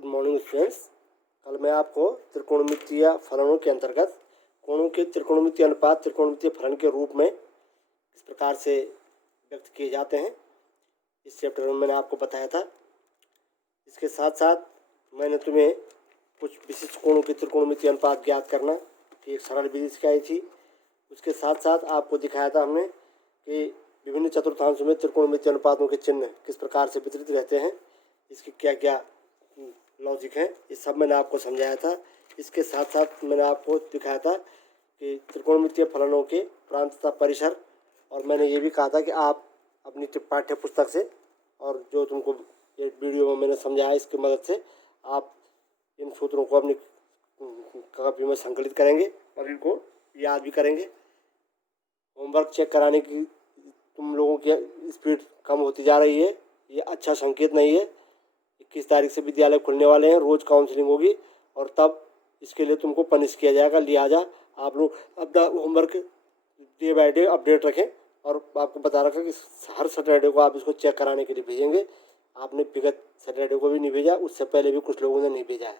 Good morning students. कल मैं आपको त्रिकोणमितीय फलनों के अंतर्गत कोणों के त्रिकोणमितीय अनुपात त्रिकोणमितीय फलन के रूप में किस प्रकार से व्यक्त किए जाते हैं इस चैप्टर में मैंने आपको बताया था। इसके साथ साथ मैंने तुम्हें कुछ विशिष्ट कोणों के त्रिकोणमितीय अनुपात ज्ञात करना की एक सरल विधि सिखाई थी। उसके साथ साथ आपको दिखाया था हमने कि विभिन्न चतुर्थांशों में त्रिकोणमितीय अनुपातों के चिन्ह किस प्रकार से वितरित रहते हैं, इसकी क्या क्या लॉजिक है, ये सब मैंने आपको समझाया था। इसके साथ साथ मैंने आपको दिखाया था कि त्रिकोणमितीय फलनों के प्रांतः परिसर, और मैंने ये भी कहा था कि आप अपनी पाठ्य पुस्तक से और जो तुमको ये वीडियो में मैंने समझाया इसकी मदद से आप इन सूत्रों को अपनी कॉपी में संकलित करेंगे और इनको याद भी करेंगे। होमवर्क चेक कराने की तुम लोगों की स्पीड कम होती जा रही है, ये अच्छा संकेत नहीं है। 21 तारीख से विद्यालय खुलने वाले हैं, रोज़ काउंसलिंग होगी और तब इसके लिए तुमको पनिश किया जाएगा। लिहाजा आप लोग अपना homework day by day update रखें और आपको बता रखा कि हर सैटरडे को आप इसको चेक कराने के लिए भेजेंगे। आपने विगत सैटरडे को भी नहीं भेजा, उससे पहले भी कुछ लोगों ने नहीं भेजा है,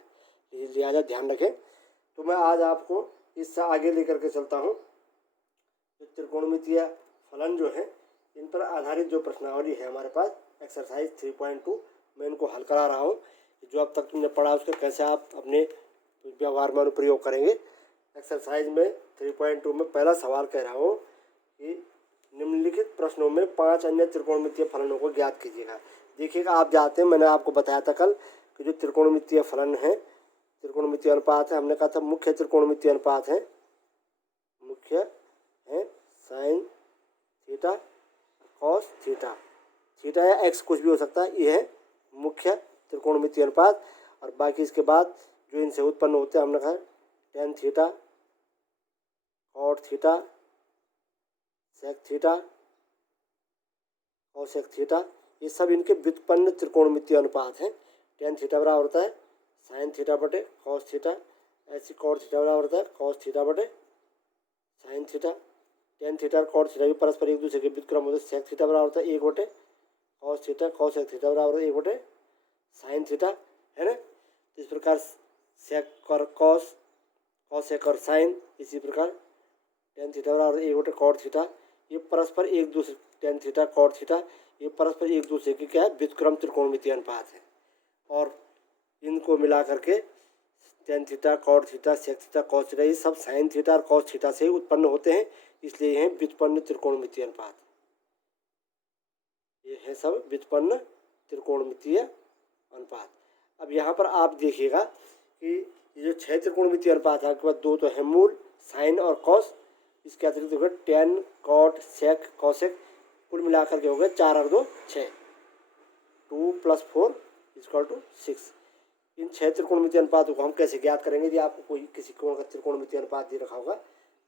लिहाजा ध्यान रखें। तो मैं आज आपको इससे आगे लेकर के चलता हूँ। त्रिकोणमितीय फलन जो है इन पर आधारित जो प्रश्नावली है हमारे पास एक्सरसाइज 3.2 मैं इनको हल करा रहा हूँ। जो अब तक तुमने पढ़ा उसका कैसे आप अपने व्यवहार में अनुप्रयोग करेंगे। एक्सरसाइज में 3.2 में पहला सवाल कह रहा हूँ कि निम्नलिखित प्रश्नों में 5 अन्य त्रिकोणमितीय फलनों को ज्ञात कीजिएगा। देखिएगा आप जानते हैं, मैंने आपको बताया था कल कि जो त्रिकोणमितीय फलन है, त्रिकोणमितीय अनुपात है, हमने कहा था मुख्य त्रिकोणमितीय अनुपात है, मुख्य है sine theta cos theta, theta या एक्स कुछ भी हो सकता है, ये है मुख्य त्रिकोणमितीय अनुपात। और बाकी इसके बाद जो इनसे उत्पन्न होते हैं हमने कहा tan theta, cot theta, sec theta, cosec theta, ये सब इनके व्युत्पन्न त्रिकोणमितीय अनुपात हैं। टेन थीटा बराबर होता है साइन थीटा बटे कॉस थीटा, ऐसी कॉट थीटा बराबर होता है कॉस थीटा बटे साइन थीटा। टेन थीटा और कॉट थीटा भी परस्पर एक दूसरे के व्युत्क्रम होते हैं। सेक थीटा बराबर होता है 1 बटे कॉस थीटा, कॉसेक थीटा बराबर 1 बटे साइन थीटा, है ना। तो इस प्रकार सेक और कॉस, कॉसेक और साइन, इसी प्रकार टेन थीटा बराबर 1 बटे कॉट थीटा, ये परस्पर एक दूसरे, टेन थीटा कॉट थीटा, ये परस्पर एक दूसरे की क्या है व्युत्क्रम त्रिकोणमितीय अनुपात है। और इनको मिला करके tan theta cot theta sec theta cos theta ये सब साइन थीटा और कॉस थीटा से ही उत्पन्न होते हैं, इसलिए ये हैं व्युत्पन्न त्रिकोणमितीय अनुपात। ये है सब व्युत्पन्न त्रिकोणमितीय अनुपात। अब यहाँ पर आप देखिएगा कि ये जो 6 त्रिकोणमितीय अनुपात है, आपके पास 2 तो है मूल साइन और कॉस, इसके अतिरिक्त हो गए टेन कॉट सेक कॉसेक, कुल मिलाकर के हो गए 4 और 2 6, 2 + 4 = 6। इन 6 त्रिकोणमितीय अनुपातों को हम कैसे ज्ञात करेंगे। यदि आपको कोई किसी कोण का त्रिकोणमितीय अनुपात दे रखा होगा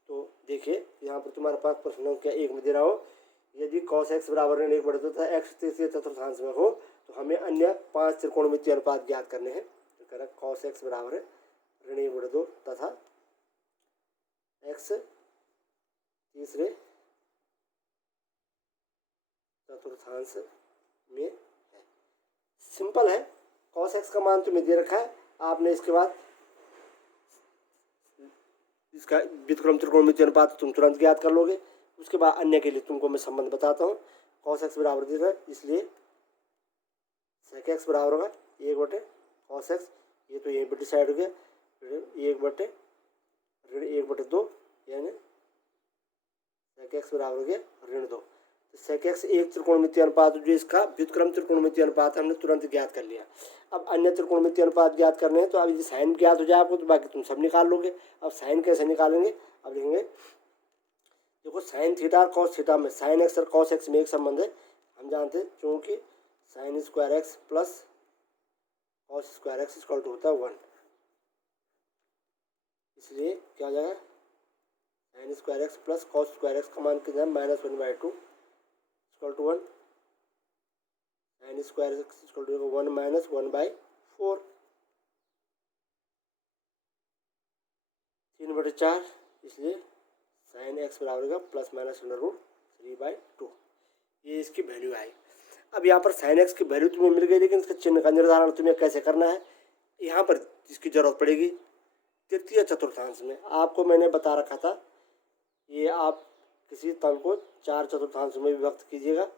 तो देखिए यहाँ पर तुम्हारे पास प्रश्न संख्या 1 में दे रहा हो, यदि cos x बराबर ऋण 1 बटे 2 तथा x तृतीय चतुर्थांश में हो तो हमें अन्य 5 त्रिकोणमितीय अनुपात ज्ञात करने हैं। तो कह रहा है cos x बराबर ऋण 1 बटे 2 तथा x तीसरे चतुर्थांश में है। सिंपल है, cos x का मान तुम्हें दे रखा है, आपने इसके बाद इसका व्युत्क्रम त्रिकोणमितीय अनुपात तुम तुरंत ज्ञात कर लोगे। उसके बाद अन्य के लिए तुमको मैं संबंध बताता हूँ। cos x बराबर दे रहा है, इसलिए sec x बराबर होगा 1 बटे cos x, ये तो यहीं पर डिसाइड हो गया, 1 बटे ऋण 1 बटे 2, यानी sec x बराबर हो गया ऋण 2। तो sec x एक त्रिकोणमितीय अनुपात जो इसका व्युत्क्रम त्रिकोणमितीय अनुपात हमने तुरंत ज्ञात कर लिया। अब अन्य त्रिकोणमितीय अनुपात ज्ञात करने हैं, तो अब यदि साइन ज्ञात हो जाए आपको तो बाकी तुम सब निकाल लोगे। अब साइन कैसे निकालेंगे, अब लिखेंगे देखो साइन थीटा और कॉस थीटा में साइन एक्स और कॉस एक्स में एक संबंध है, हम जानते हैं, क्योंकि sine square x plus cos square x equal to होता है 1, इसलिए क्या हो जाएगा sine square x plus cos square x का मान कितना है -1/2 equal to 1, sine square x equal to 1 - 1/4, 3/4, इसलिए साइन एक्स बराबर होगा ±√3/2। ये इसकी वैल्यू आई। अब यहाँ पर साइन एक्स की वैल्यू तुम्हें मिल गई, लेकिन इसके चिन्ह का निर्धारण तुम्हें कैसे करना है यहाँ पर इसकी ज़रूरत पड़ेगी तृतीय चतुर्थांश में। आपको मैंने बता रखा था ये आप किसी तल को 4 चतुर्थांश में विभक्त कीजिएगा।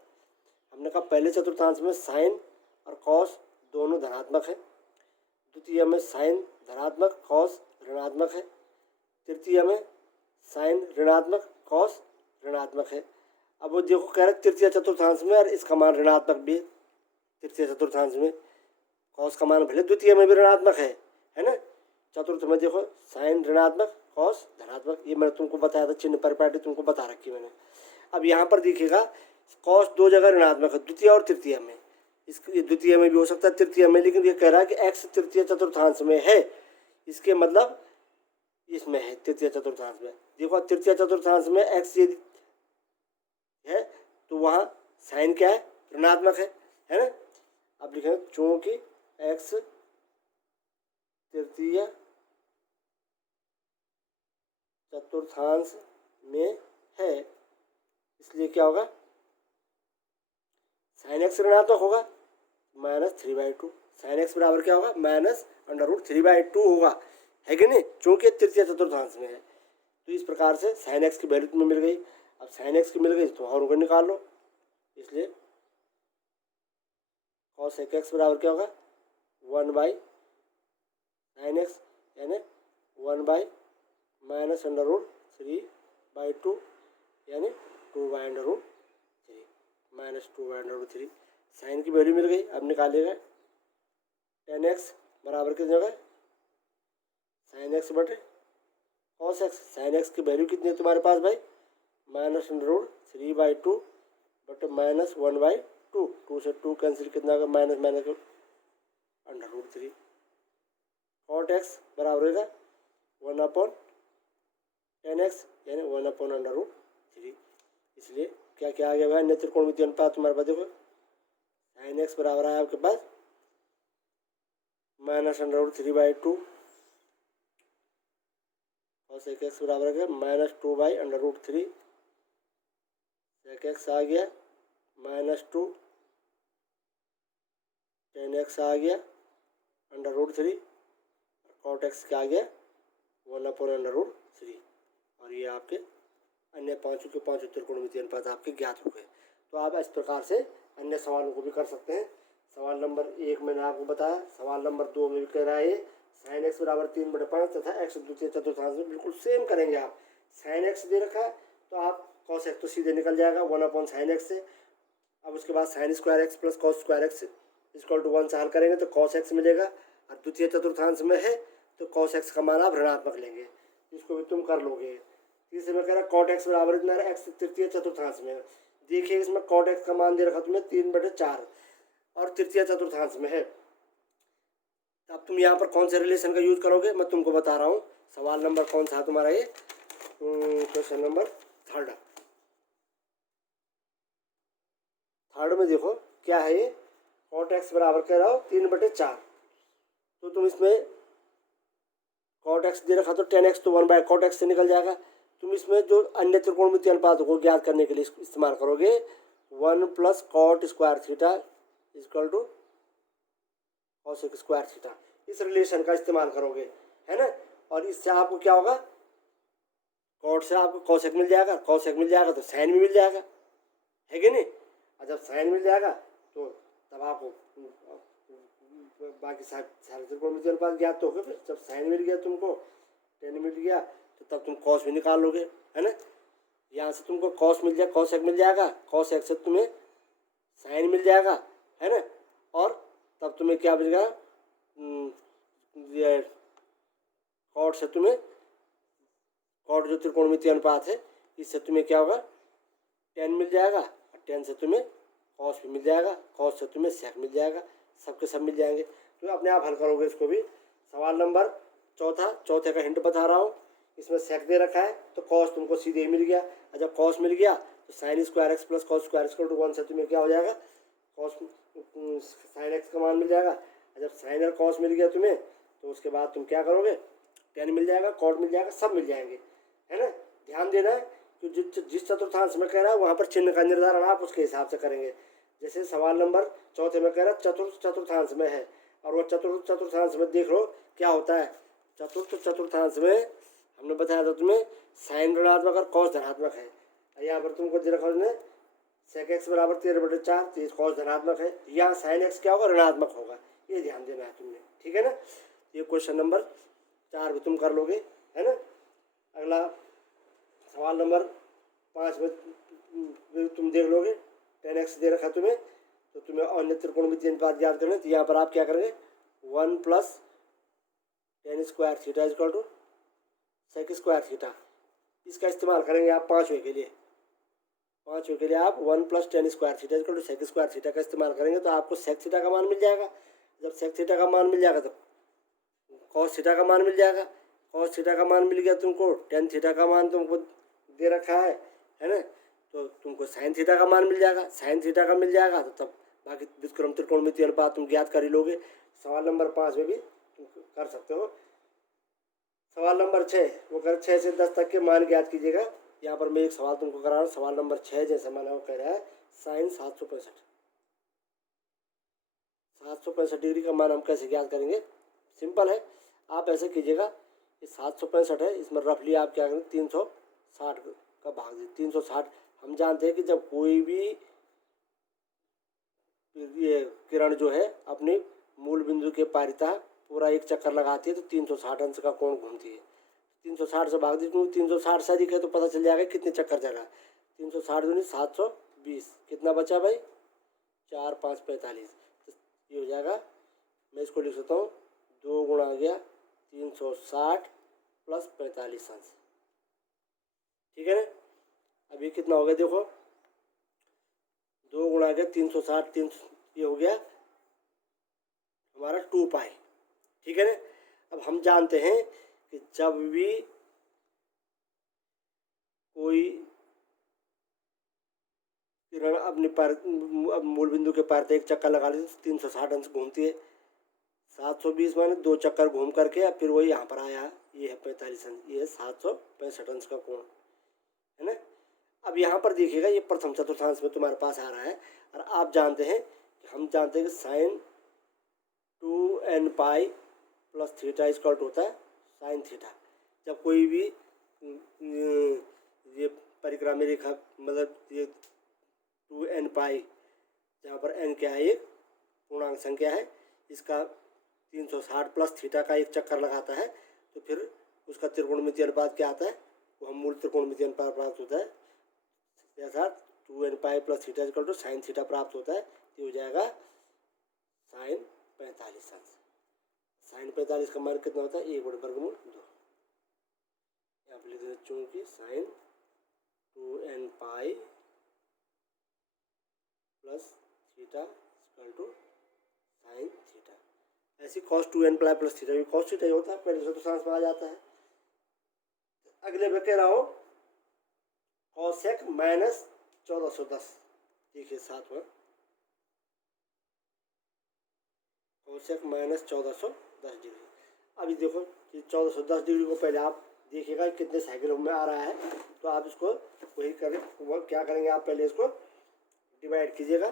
हमने कहा पहले चतुर्थांश में साइन और कॉस दोनों धनात्मक है, द्वितीय में साइन धनात्मक कॉस ऋणात्मक है, तृतीय में साइन ऋणात्मक कॉस ऋणात्मक है। अब वो देखो कह रहे तृतीय चतुर्थांश में और इसका मान ऋणात्मक भी है। तृतीय चतुर्थांश में कॉस का मान भले द्वितीय में भी ऋणात्मक है ना। चतुर्थ में देखो साइन ऋणात्मक कॉस धनात्मक, ये मैंने तुमको बताया था, चिन्ह परिपाटी तुमको बता रखी मैंने। अब यहाँ पर देखिएगा कॉस दो जगह ऋणात्मक है, द्वितीय और तृतीय में। इसके द्वितीय में भी हो सकता है तृतीय में, लेकिन ये कह रहा है कि एक्स तृतीय चतुर्थांश में है, इसके मतलब इसमें है तृतीय चतुर्थांश में। देखो तृतीय चतुर्थांश में एक्स यदि है तो वहाँ साइन क्या है, ऋणात्मक है ना। अब लिखेंगे चूंकि एक्स तृतीय चतुर्थांश में है इसलिए क्या होगा, साइन एक्स ऋणात्मक होगा -3/2। साइन एक्स बराबर क्या होगा, -√3/2 होगा, है कि नहीं, चूंकि तृतीय चतुर्थांश में है। तो इस प्रकार से साइन एक्स की वैल्यू तुम्हें मिल गई। अब साइन एक्स की मिल गई तो और निकाल लो, इसलिए cos एक्स बराबर क्या होगा 1/sin x यानी 1/-√3/2 यानी 2/√3 -2/√3। साइन की वैल्यू मिल गई। अब निकालेगा tan x बराबर कितनी होगा, sin x बटे cos x। sin x की वैल्यू कितनी है तुम्हारे पास भाई, -√3/2 बटे -1/2। 2 से 2 कैंसिल, कितना होगा -√3। cot x बराबर होगा 1/tan x यानी 1/√3। इसलिए क्या क्या आ गया भाई, अन्य त्रिकोणमितीय अनुपात तुम्हारे पास देखो sin x बराबर है आपके पास -√3/2, cos x बराबर है -2/√3, sec x आ गया -2, tan x आ गया √3, cot x क्या आ गया 1/√3। और ये आपके अन्य पांचों के पांचों त्रिकोणमितीय अनुपात आपके ज्ञात हो गए। तो आप इस प्रकार से अन्य सवालों को भी कर सकते हैं। सवाल नंबर 1 मैंने आपको बताया, सवाल नंबर 2 में भी कह रहा है sin x बराबर 3/5 तथा x द्वितीय चतुर्थांश में बिल्कुल सेम करेंगे आप। sin x दे रखा है तो आप cos x तो सीधे निकल जाएगा 1/sin x से। अब उसके बाद sin square x plus cos square x = 1 से हल करेंगे तो cos x मिलेगा, और द्वितीय चतुर्थांश में है तो cos x का मान आप ऋणात्मक लेंगे, इसको भी तुम कर लोगे। तीसरे में कह रहा है cot x बराबर इतना है x तृतीय चतुर्थांश में। देखिए इसमें cot x का मान दे रखा तुम्हें 3/4 और तृतीय चतुर्थांश में है। अब तुम यहाँ पर कौन से रिलेशन का यूज करोगे मैं तुमको बता रहा हूँ। सवाल नंबर कौन सा तुम्हारा ये, क्वेश्चन नंबर 3rd में देखो क्या है ये, cot x बराबर कह रहा हो 3/4, तो तुम इसमें cot x दे रखा तो tan x तो 1/cot x से निकल जाएगा। तुम इसमें जो अन्य त्रिकोणमितीय अनुपात को ज्ञात करने के लिए इस्तेमाल करोगे 1 + cot square theta = cos square theta, इस रिलेशन का इस्तेमाल करोगे, है ना। और इससे आपको क्या होगा, cot से आपको cos मिल जाएगा, cos मिल जाएगा तो sin भी मिल जाएगा, है कि नहीं। और जब sin मिल जाएगा तो तब आपको बाकी सारे त्रिकोणमितीय अनुपात ज्ञात तो हो गए। फिर जब sin मिल गया तुमको, tan मिल गया तो तब तुम cos भी निकाल लोगे, है ना। यहाँ से तुमको cos मिल जाएगा, cos मिल जाएगा, cos से तुम्हें sin मिल जाएगा, है ना। और तब तुम्हें क्या बचेगा, cot से तुम्हें cot जो त्रिकोणमितीय अनुपात है इससे तुम्हें क्या होगा tan मिल जाएगा, और tan से तुम्हें cos भी मिल जाएगा, cos से तुम्हें sec मिल जाएगा, सबके सब मिल जाएंगे। तो अपने आप हल करोगे इसको भी। सवाल नंबर 4 चौथे का हिंट बता रहा हूँ, इसमें sec दे रखा है तो cos तुमको सीधे ही मिल गया, और जब cos मिल गया तो sin square x plus cos square = 1 से तुम्हें क्या हो जाएगा, cos sin x का मान मिल जाएगा। और जब sin और cos मिल गया तुम्हें तो उसके बाद तुम क्या करोगे, tan मिल जाएगा, cot मिल जाएगा, सब मिल जाएंगे, है ना। ध्यान देना है कि जिस चतुर्थांश में कह रहा है वहाँ पर चिन्ह का निर्धारण आप उसके हिसाब से करेंगे। जैसे सवाल नंबर 4 में कह रहा है चतुर्थ चतुर्थांश में है, और वो चतुर्थ चतुर्थांश में देख लो क्या होता है। चतुर्थ चतुर्थांश में हमने बताया था तुम्हें साइन ऋणात्मक और कॉस धनात्मक है। यहाँ पर तुमको दे रखा उसने सेक एक्स बराबर 13/4, तो कॉस धनात्मक है, यहाँ साइन एक्स क्या होगा, ऋणात्मक होगा, ये ध्यान देना है तुमने, ठीक है ना। ये क्वेश्चन नंबर 4 भी तुम कर लोगे, है ना। अगला सवाल नंबर 5 में तुम देख लोगे 10x दे रखा तुम्हें, तो तुम्हें अन्य त्रिकोणमितीय अनुपात याद करना है। तो यहाँ पर आप क्या करेंगे 1 + tan² theta equal to sec² theta, इसका इस्तेमाल करेंगे आप पाँचवें के लिए। पाँचवें के लिए आप 1 + tan² theta equal to sec² theta का इस्तेमाल करेंगे, तो आपको sec थीटा का मान मिल जाएगा। जब sec थीटा का मान मिल जाएगा तो cos थीटा का मान मिल जाएगा। cos थीटा का मान मिल गया तुमको, tan थीटा का मान तुमको दे रखा है ना, तो तुमको sin थीटा का मान मिल जाएगा। sin थीटा का मिल जाएगा तो तब बाकी व्युत्क्रम त्रिकोणमितीय अनुपात तुम ज्ञात कर ही लोगे। सवाल नंबर 5 में भी तुम कर सकते हो। सवाल नंबर 6, वो कर 6 से 10 तक के मान ज्ञात कीजिएगा। यहाँ पर मैं एक सवाल तुमको करा रहा हूँ। सवाल नंबर 6 जैसे माना वो कह रहा है साइन 765 डिग्री का मान हम कैसे ज्ञात करेंगे। सिंपल है, आप ऐसे कीजिएगा, ये 765 है, इसमें रफली आप क्या करेंगे 360 का भाग दीजिए। 360 हम जानते हैं कि जब कोई भी ये किरण जो है अपनी मूल बिंदु के पारिता पूरा एक चक्कर लगाती है तो 360 अंश का कोण घूमती है। 360 से भाग दीजिए, 360 से अधिक है तो पता चल जाएगा कितने चक्कर चला। 360 दूनी 720, कितना बचा भाई 4 5 45, तो ये हो जाएगा। मैं इसको लिख सकता हूँ 2 गुणा आ गया 360 + 45 अंश, ठीक है ना। अभी कितना हो गया देखो, 2 गुणा आ गया 360, 3 ये हो गया हमारा 2 पाई, ठीक है ना। अब हम जानते हैं कि जब भी कोई किरण अपने मूल बिंदु के पार एक चक्कर लगा लेती तो 360 अंश घूमती है। 720 माने 2 चक्कर घूम करके फिर वही यहाँ पर आया, ये है 45 अंश, ये है 765 अंश का कोण, है ना। अब यहाँ पर देखिएगा ये प्रथम चतुर्थांश में तुम्हारे पास आ रहा है, और आप जानते हैं हम जानते हैं कि साइन 2n + थीटा इक्वल होता है साइन थीटा। जब कोई भी ये परिक्रामी रेखा मतलब ये 2n जहाँ पर n क्या है एक पूर्णांक संख्या है, इसका 360 + थीटा का एक चक्कर लगाता है तो फिर उसका त्रिकोणमितीय अनुपात क्या आता है, वो हम मूल त्रिकोणमितीय अनुपात प्राप्त होता है, अर्थात 2n + theta equal to sine theta प्राप्त होता है। ये हो जाएगा साइन 45 अंश। साइन 45 का मान कितना होता है 1/√2। यहाँ पर लिख देते चूँकि sine 2n + theta equal to sine theta. ऐसी cos 2n + थीटा भी cos थीटा ही होता है, पहले चतुर्थांश में आ जाता है। अगले में कह रहा हूँ cosec -1410, देखिए साथ में cosec -1410 डिग्री। अभी देखो 1410 डिग्री को पहले आप देखिएगा कितने साइकिलों में आ रहा है, तो आप इसको वही करें, वो क्या करेंगे आप पहले इसको डिवाइड कीजिएगा।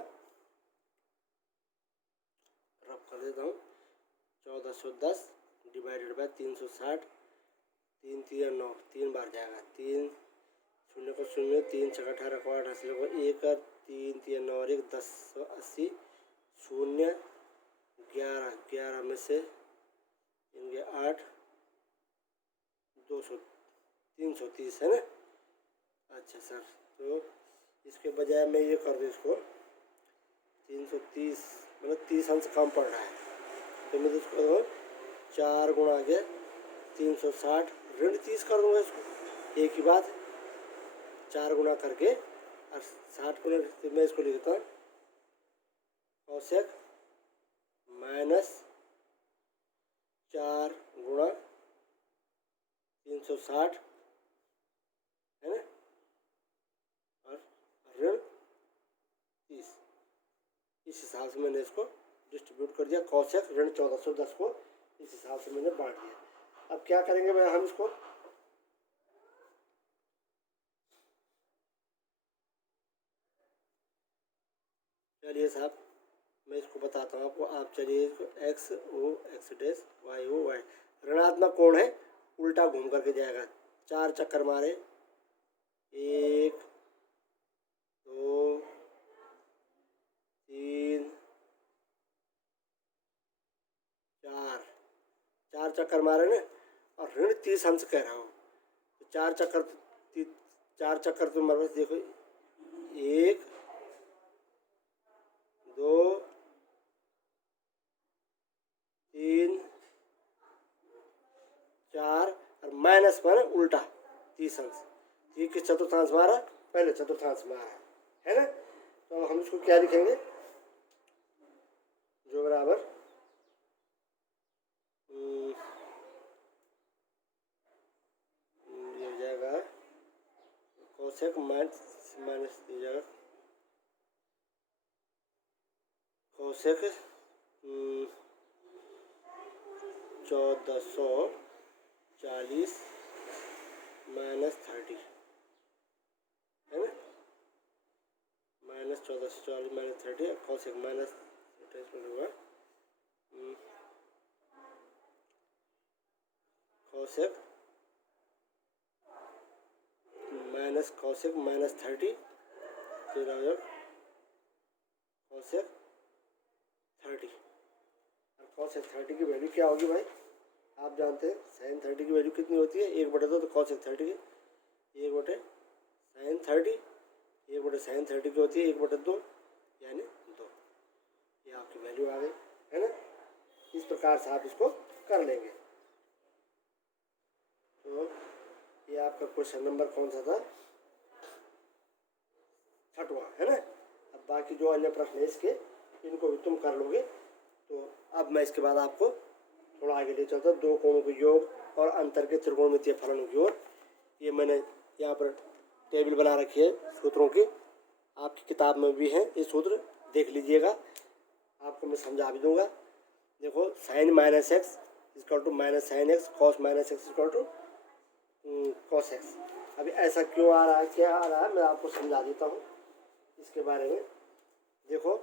रफ कर देता हूँ 1410 डिवाइडेड बाय 360, 3 3 9, 3 बार जाएगा, 3 0 को 0, 3 6 18 को 8 हासिल को 1 3 3 9 1 10 80 0 11 11 में से इनके 8 200 330 है ना। अच्छा सर, तो इसके बजाय मैं ये कर दूँ इसको 330 मतलब 30 अंश कम पड़ रहा है, तो मैं इसको 4 गुणा आ गया 360 ऋण 30 कर दूँगा इसको, एक ही बात 4 गुणा करके और 60 को मैं इसको लिख देता हूँ cosec -4 गुणा 360 है ना, और ऋण 30। इस हिसाब से मैंने इसको डिस्ट्रीब्यूट कर दिया, cosec ऋण 1410 को इस हिसाब से मैंने बांट दिया। अब क्या करेंगे भाई हम इसको चलिए साहब मैं इसको बताता हूँ आपको। आप चलिए इसको X O X dash Y O Y, ऋणात्मक कोण है, उल्टा घूम करके जाएगा। 4 चक्कर मारे, 1 2 3 4, 4 चक्कर मारे ना, और ऋण 30 अंश कह रहा हूँ। 4 चक्कर, 4 चक्कर तो मेरे पास देखो, 1 2 3 4, और माइनस माना उल्टा 30 अंश। ये किस चतुर्थांश मारा? पहले चतुर्थांश मारा है ना। तो हम इसको क्या लिखेंगे? जो बराबर ये हो जाएगा कोसेक माइनस ये जाएगा कोसेक 1440 माइनस 30 है ना, माइनस 1440 माइनस 30, कोसेक माइनस होगा कोसेक माइनस कोसेक माइनस 30, फिर आ जाएगा कोसेक 30। और कोसेक 30 की वैल्यू क्या होगी भाई? आप जानते हैं साइन 30 की वैल्यू कितनी होती है? 1/2। तो कोसेक 30 की 1/sin 30, 1/sin 30 की होती है 1/2, यानी 2। ये आपकी वैल्यू आ गई है ना। इस प्रकार से आप इसको कर लेंगे। तो ये आपका क्वेश्चन नंबर कौन सा था? 6वां है ना। अब बाकी जो अन्य प्रश्न है इसके, इनको भी तुम कर लोगे। तो अब मैं इसके बाद आपको थोड़ा आगे ले चलता हूँ। दो कोणों के योग और अंतर के त्रिकोणमितीय फलनों की ओर। ये मैंने यहाँ पर टेबल बना रखी है सूत्रों की, आपकी किताब में भी है ये सूत्र, देख लीजिएगा। आपको मैं समझा भी दूंगा। देखो, sine minus x equal to minus sine x, cos minus x equal to cos x. अभी ऐसा क्यों आ रहा है, क्या आ रहा है, मैं आपको समझा देता हूँ इसके बारे में। देखो,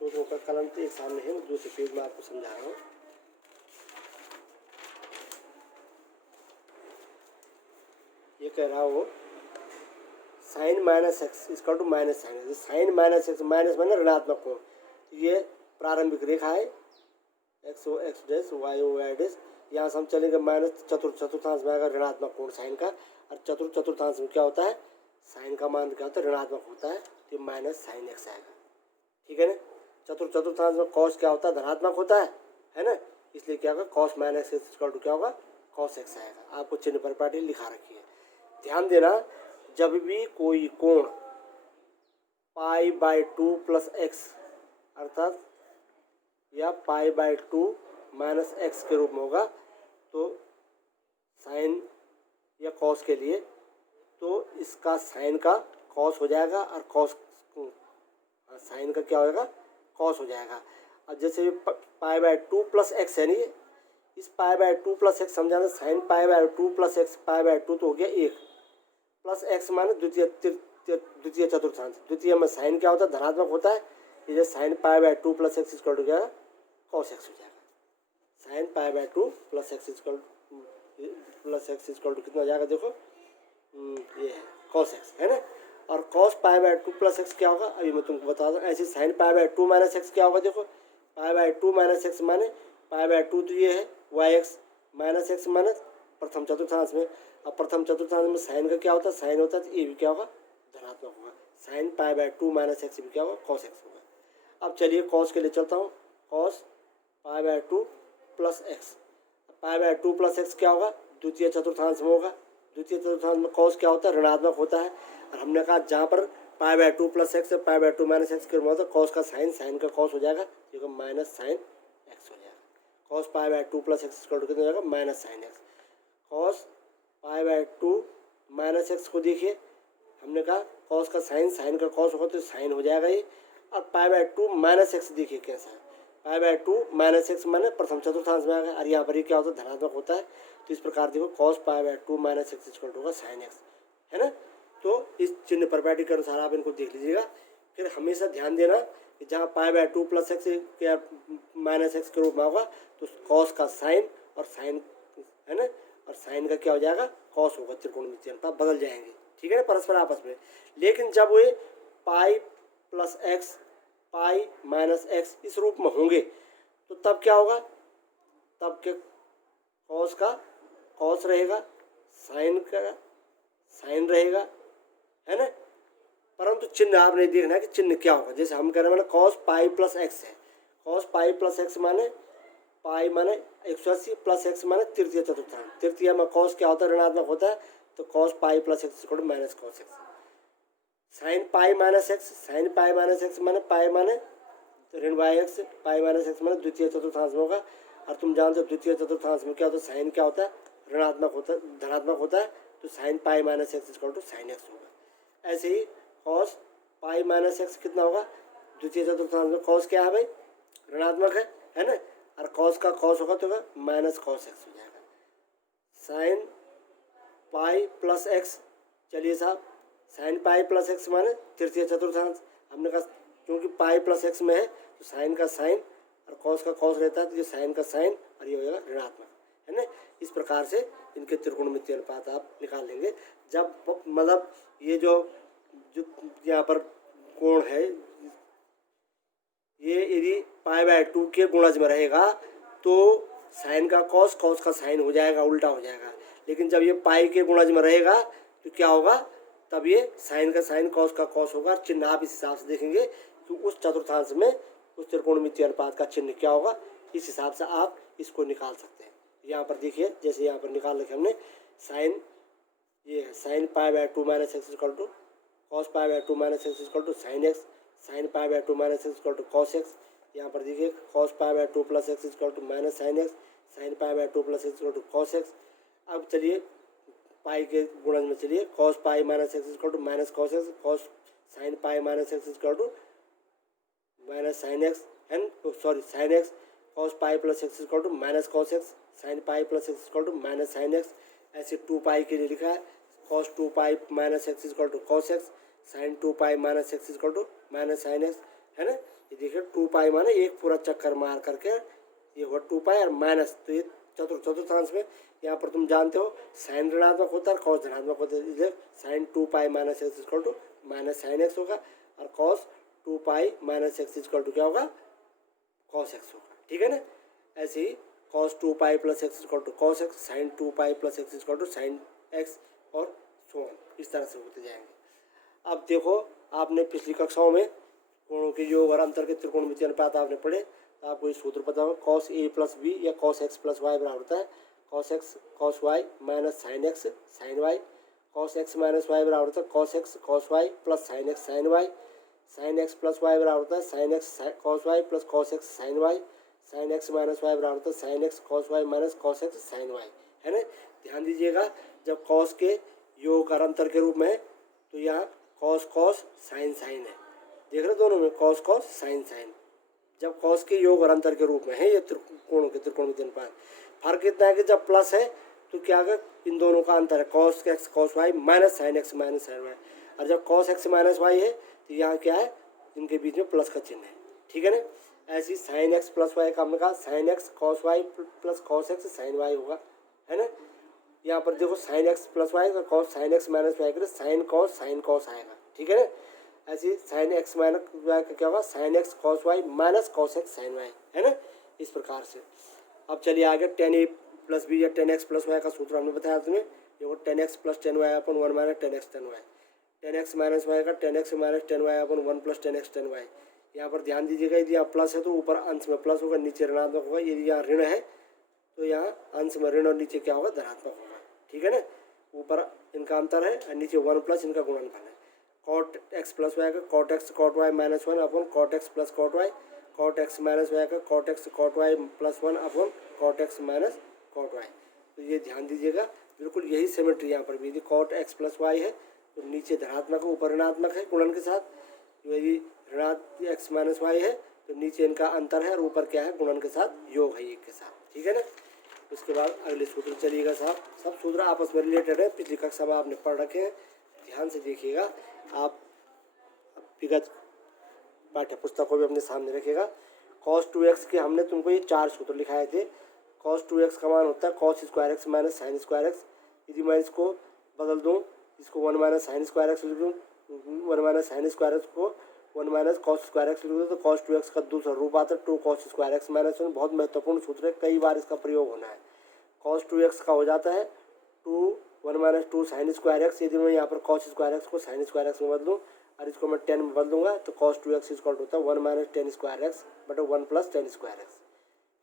सूत्रों का कलम तो एक सामने है, दूसरे पेज में आपको समझा रहा हूँ। ये कह रहा हूँ sine minus x equal to minus sine x. Sine minus X, minus माने ऋणात्मक कोण। ये प्रारंभिक रेखा है, X O X dash Y O Y dash. यहाँ से हम चलेंगे माइनस चतुर्थांश में आएगा ऋणात्मक कोण साइन का। और चतुर्थांश में क्या होता है? साइन का मान क्या होता है? ऋणात्मक होता है, तो माइनस साइन एक्स आएगा। ठीक है ना। चतुर्थांश में कॉस क्या होता है? धनात्मक होता है ना। इसलिए क्या होगा? Cos minus x equal to क्या होगा? कॉस एक्स आएगा। आपको चिन्ह पर पार्टी लिखा रखी है, ध्यान देना। जब भी कोई कोण π/2 प्लस एक्स अर्थात या π/2 माइनस एक्स के रूप में होगा, तो साइन या कॉस के लिए, तो इसका साइन का कॉस हो जाएगा, और कॉस साइन का क्या होगा? कॉस हो जाएगा। अब जैसे π/2 प्लस एक्स है नहीं, इस π/2 प्लस एक्स समझाना, साइन π/2 प्लस एक्स, π/2 तो हो गया 1, प्लस एक्स माने द्वितीय चतुर्थांश। द्वितीय में साइन क्या होता है? धनात्मक होता है। ये sine π/2 plus x equal to क्या है? कॉस एक्स हो जाएगा। Sine π/2 plus x equal to कितना हो जाएगा? देखो, ये है कॉस एक्स है ना। और कॉस π/2 प्लस एक्स क्या होगा? अभी मैं तुमको बता दूँ। ऐसे साइन π/2 माइनस एक्स क्या होगा? देखो, π/2 माइनस एक्स माने π/2 तो ये है वाई एक्स, माइनस एक्स माने प्रथम चतुर्थांश में। अब प्रथम चतुर्थांश में साइन का क्या होता है? साइन होता है, तो ये भी क्या होगा? धनात्मक होगा। साइन π/2 माइनस एक्स भी क्या होगा? कॉस एक्स होगा। अब चलिए कॉस के लिए चलता हूँ। Cos π/2 plus X, π/2 plus X क्या होगा? द्वितीय चतुर्थांश में होगा। द्वितीय चतुर्थांश में कॉस क्या होता है? ऋणात्मक होता है। और हमने कहा जहाँ पर π/2 प्लस एक्स π/2 माइनस एक्स के मतलब कॉस का साइन, साइन का कॉस हो जाएगा, जो माइनस साइन एक्स हो जाएगा। Cos π/2 plus x equal to कितना हो जाएगा? Minus sine x. Cos π/2 minus X को देखिए, हमने कहा कॉस का साइन, साइन का कॉस होगा तो साइन हो जाएगा ये। और π/2 माइनस एक्स देखिए कैसा है? π/2 माइनस एक्स माने प्रथम चतुर्थांश में आ गया, और यहाँ पर ये क्या होता है? धनात्मक होता है। तो इस प्रकार देखो, cos π/2 minus x equal to होगा साइन एक्स, है ना। तो इस चिन्ह प्रॉपर्टी के अनुसार आप इनको देख लीजिएगा। फिर हमेशा ध्यान देना कि जहाँ पाई बाय 2 प्लस एक्स या माइनस एक्स के रूप में होगा तो कॉस का साइन और साइन है ना, और साइन का क्या हो जाएगा, कॉस होगा, त्रिकोणमितीय अनुपात बदल जाएंगे, ठीक है ना, परस्पर आपस में। लेकिन जब वे pi plus X pi minus X इस रूप में होंगे तो तब क्या होगा, तब के कॉस का कॉस रहेगा, साइन का साइन रहेगा, है ना। परंतु चिन्ह आपने देखना है कि चिन्ह क्या होगा। जैसे हम कह रहे हैं कॉस पाई प्लस एक्स है, कॉस पाई प्लस एक्स माने पाई माने 180 प्लस एक्स माने तृतीय चतुर्थांश। तृतीय में कॉस क्या होता है, ऋणात्मक होता है, तो cos pi plus x equal to minus cos x. Sine pi minus x, sine pi minus x माने पाई माने ऋण by x, pi minus x माने द्वितीय चतुर्थांश में होगा। और तुम जानते हो द्वितीय चतुर्थांश में क्या होता है, साइन क्या होता है, ऋणात्मक होता है, धनात्मक होता है, तो sine pi minus x equal to sine x होगा। ऐसे ही कॉस पाई माइनस एक्स कितना होगा, द्वितीय चतुर्थांश में कॉस क्या है भाई, ऋणात्मक है ना, और कॉस का कॉस होगा तो माइनस कॉस एक्स हो जाएगा। साइन पाई प्लस एक्स, चलिए साहब साइन पाई प्लस एक्स माने तृतीय चतुर्थांश, हमने कहा क्योंकि पाई प्लस एक्स में है तो साइन का साइन और कॉस का कॉस रहता है, तो ये साइन का साइन और ये हो जाएगा ऋणात्मक, है ना। इस प्रकार से इनके त्रिकोणमितीय अनुपात आप निकाल लेंगे। जब मतलब ये जो यहाँ पर कोण है ये यदि पाई बाय 2 के गुणज में रहेगा तो साइन का कॉस कॉस का साइन हो जाएगा, उल्टा हो जाएगा। लेकिन जब ये पाई के गुणज में रहेगा तो क्या होगा, तब ये साइन का साइन कॉस का कॉस होगा। चिन्ह आप इस हिसाब से देखेंगे कि उस चतुर्थांश में उस त्रिकोणमितीय अनुपात का चिन्ह क्या होगा, इस हिसाब से आप इसको निकाल सकते हैं। यहाँ पर देखिए, जैसे यहाँ पर निकाल रखे हमने साइन, ये है sine pi by 2 minus x equal to cos pi by 2 minus x equal to sine x, sine pi by 2 minus x equal to cos x. यहाँ पर देखिए cos pi by 2 plus x equal to minus sine x, sine pi by 2 plus x equal to cos x. अब चलिए pi के गुणन में चलिए cos pi minus x equal to minus cos x, cos sine pi minus x equal to minus sine x and sorry sine x, cos pi plus x equal to minus cos x, sine pi plus x equal to minus sine x. ऐसे 2 pi के लिए लिखा है cos 2 pi minus x equal to cos x, sine 2 pi minus x equal to minus sine x, है ना। ये देखिए 2 पाई माने एक पूरा चक्कर मार करके ये हुआ 2 पाई और माइनस, तो ये चतुर्थांश में यहाँ पर तुम जानते हो साइन ऋणात्मक होता है और कॉस धनात्मक होता है, इसलिए sine 2 pi minus x equal to minus sine x होगा और cos 2 pi minus x equal to क्या होगा, कॉस एक्स होगा, ठीक है ना। ऐसे ही cos 2 pi plus x equal to cos x, sine 2 pi plus x equal to sine x और सो ऑन, इस तरह से होते जाएंगे। अब देखो आपने पिछली कक्षाओं में कोणों के योग और अंतर के त्रिकोणमितीय अनुपात आपने पढ़े, तो आपको ये सूत्र पता होगा कॉस ए प्लस बी या कॉस एक्स प्लस वाई बराबर होता है cos x cos y minus sine x sine y, cos x minus y बराबर होता है cos x cos y plus sine x sine y, sine x plus y बराबर होता है sine x cos y plus cos x sine y, sine x minus y बराबर होता है sine x cos y minus cos x sine y, है ना। ध्यान दीजिएगा जब कॉस के योग और अंतर के रूप में है तो यहाँ कॉस कॉस साइन साइन है, देख रहे दोनों में कॉस कॉस साइन साइन। जब कॉस के योग और अंतर के रूप में है ये कोणों के त्रिकोणमितीय अनुपात, फर्क इतना है कि जब प्लस है तो क्या है इन दोनों का अंतर है cos x cos y minus sine x minus sine y, और जब कॉस एक्स माइनस वाई है तो यहाँ क्या है इनके बीच में प्लस का चिन्ह है, ठीक है ना। ऐसे ही साइन एक्स प्लस वाई का हमने कहा sine x cos y plus cos x sine y होगा, है ना। यहाँ पर देखो साइन एक्स प्लस वाई का cos sine x minus y का साइन कॉस आएगा, ठीक है ना। ऐसे साइन एक्स माइनस वाई का क्या होगा sine x cos y minus cos x sine y, है ना, इस प्रकार से। अब चलिए आगे टेन ए प्लस बी या टेन एक्स प्लस वाई का सूत्र हमने बताया तुम्हें, देखो tan x plus tan y upon 1 minus tan x tan y, tan x minus y का tan x minus tan y upon 1 plus tan x tan y. यहाँ पर ध्यान दीजिएगा यदि यहाँ प्लस है तो ऊपर अंश में प्लस होगा नीचे ऋणात्मक होगा, यदि यहाँ ऋण है तो यहाँ अंश में ऋण और नीचे क्या होगा धनात्मक होगा, ठीक है ना। ऊपर इनका अंतर है और नीचे 1 प्लस इनका गुणनफल है। कॉट एक्स प्लस वाई का cot x cot y minus 1 upon cot x plus cot y, cot x minus y का cot x cot y plus 1 upon cot x minus cot y. तो ये ध्यान दीजिएगा बिल्कुल यही सिमेट्री यहाँ पर भी, यदि कॉट एक्स प्लस वाई है तो नीचे धनात्मक है ऊपर ऋणात्मक है गुणन के साथ, यदि ऋणात्मक एक्स माइनस वाई है तो नीचे इनका अंतर है और ऊपर क्या है गुणन के साथ योग है एक के साथ, ठीक है ना। उसके बाद अगले सूत्र चलिएगा साहब, सब सूत्र आपस में रिलेटेड है, पिछली कक्षा में आपने पढ़ रखे हैं, ध्यान से देखिएगा आप। विगत पाठ्य पुस्तक को भी अपने सामने रखिएगा। cos 2x के हमने तुमको ये 4 सूत्र लिखाए थे। cos 2x का मान होता है cos square x minus sign square x. यदि मैं इसको बदल दूँ, इसको 1 माइनस साइन स्क्वायर एक्स लिख दूँ, 1 माइनस साइन स्क्वायर एक्स को 1 माइनस कॉस स्क्वायर एक्स लिख दूँ तो cos 2x का दूसरा रूप आता है 2 cos स्क्वायर एक्स माइनस 1। बहुत महत्वपूर्ण सूत्र है, कई बार इसका प्रयोग होना है। cos 2x का हो जाता है 1 माइनस 2 साइन स्क्वायर एक्स। यदि मैं यहाँ पर cos स्क्वायर एक्स को साइन स्क्वायर एक्स में बदलूँ और इसको मैं 10 में बदल दूंगा तो cos 2x इक्वल होता है 1 माइनस 10 स्क्वायर एक्स बटे 1 प्लस 10 स्क्वायर एक्स।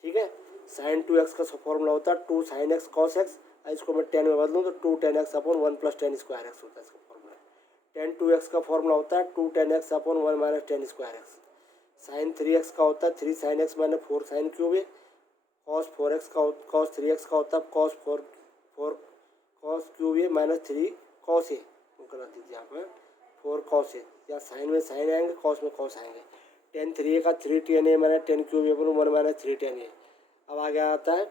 ठीक है। साइन 2x का फॉर्मूला होता है 2 साइन एक्स कॉस एक्स, इसको मैं 10 में बदलूँ तो 2 10 x upon 1 plus 10 square x होता है इसका फॉर्मूला। 10 2x का फॉर्मूला होता है 2 10 x upon 1 minus 10 square x. Sine 3x का होता है 3 sine x minus 4 sine cube है। cos 4x का cos 3x का होता है cos 4 cos क्यूब है माइनस 3 cos है, करा दीजिए यहाँ पर 4 cos है, या साइन में साइन आएंगे cos में cos आएंगे। 10 3 का 3 10 है माइनस 10 क्यूब है पर 1 माइनस 3 10 है। अब आगे आता है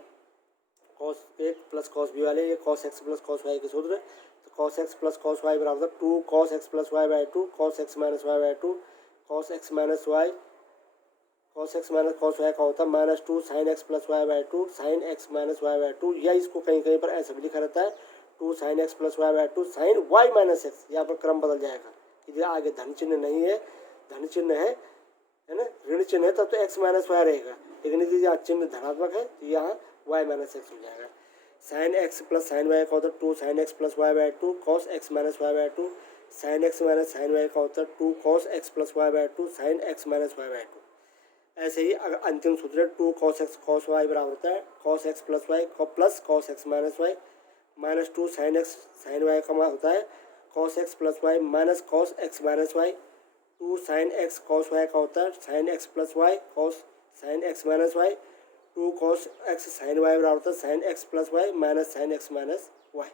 cos a plus cos b वाले, ये cos x plus cos y के सूत्र। तो cos x plus cos y बराबर 2 cos x plus y by 2 cos x minus y by 2 cos x minus y cos y का होता है minus 2 sine x plus y by 2 sine x minus y by 2, या इसको कहीं कहीं पर ऐसा भी लिखा रहता है 2 sine x plus y by 2 sine y minus x। यहाँ पर क्रम बदल जाएगा, यदि आगे धन चिन्ह नहीं है, धन चिन्ह है ना, ऋण चिन्ह है तब तो x माइनस y रहेगा, लेकिन यदि यहाँ चिन्ह धनात्मक है तो यहाँ y माइनस x हो जाएगा। Sine x plus sine y का होता है 2 sine x plus y by 2 cos x minus y by 2 sine x minus sine y का होता है 2 cos x plus y by 2 sine x minus y by 2। ऐसे ही अगर अंतिम सूत्र है 2 cos x cos y बराबर होता है cos x plus y plus cos x minus y minus 2 sine x sine y का मान होता है cos x plus y minus cos x minus y। 2 sine x cos y का होता है sine x plus y cos sine x minus y। 2 cos x sine y बराबर होता है sine x plus y minus sine x minus y।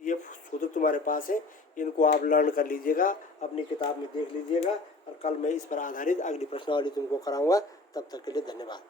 ये सूत्र तुम्हारे पास है, इनको आप लर्न कर लीजिएगा, अपनी किताब में देख लीजिएगा और कल मैं इस पर आधारित अगली प्रश्नावली तुमको कराऊंगा। तब तक के लिए धन्यवाद।